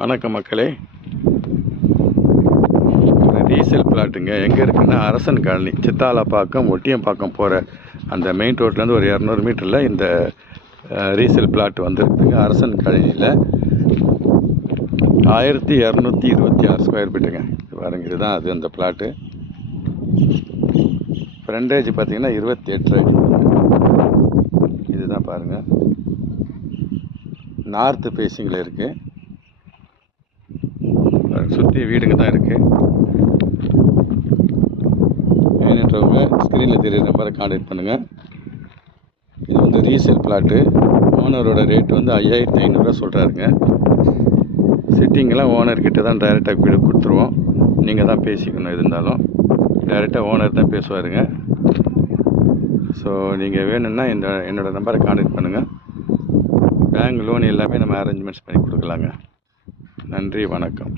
வணக்கம் மக்களே. ஒரு ரீசேல் பிளாட்டுங்க. எங்கே இருக்குன்னா அரசன் காலனி, சித்தாலப்பாக்கம் ஒட்டியம்பாக்கம் போகிற அந்த மெயின் ரோட்லேருந்து ஒரு 200 மீட்டரில் இந்த ரீசேல் பிளாட் வந்துருக்குங்க. அரசன் காலனியில் 1226 ஸ்கொயர் ஃபீட்டுங்க. பாருங்க, இதுதான் அது அந்த பிளாட்டு. ஃப்ரண்டேஜ் பார்த்திங்கன்னா 28 அடி. இதுதான் பாருங்கள், நார்த்து ஃபேஸிங்கில் இருக்குது. சுற்றி வீடுங்க தான் இருக்குது. வேணுன்றவங்க ஸ்க்ரீனில் தெரியுற நம்பரை கான்டாக்ட் பண்ணுங்கள். இது வந்து ரீசேல் பிளாட்டு. ஓனரோட ரேட் வந்து 5500 சொல்கிறாருங்க. சிட்டிங்கெல்லாம் ஓனர்கிட்ட தான் டைரெக்டாக வீடு கொடுத்துருவோம். நீங்கள் தான் பேசிக்கணும். எது இருந்தாலும் டைரெக்டாக ஓனர் தான் பேசுவாருங்க. ஸோ நீங்கள் வேணும்னா என்னோடய நம்பரை கான்டாக்ட் பண்ணுங்கள். பேங்க் லோன் எல்லாமே நம்ம அரேஞ்ச்மெண்ட்ஸ் பண்ணி கொடுக்கலாங்க. நன்றி, வணக்கம்.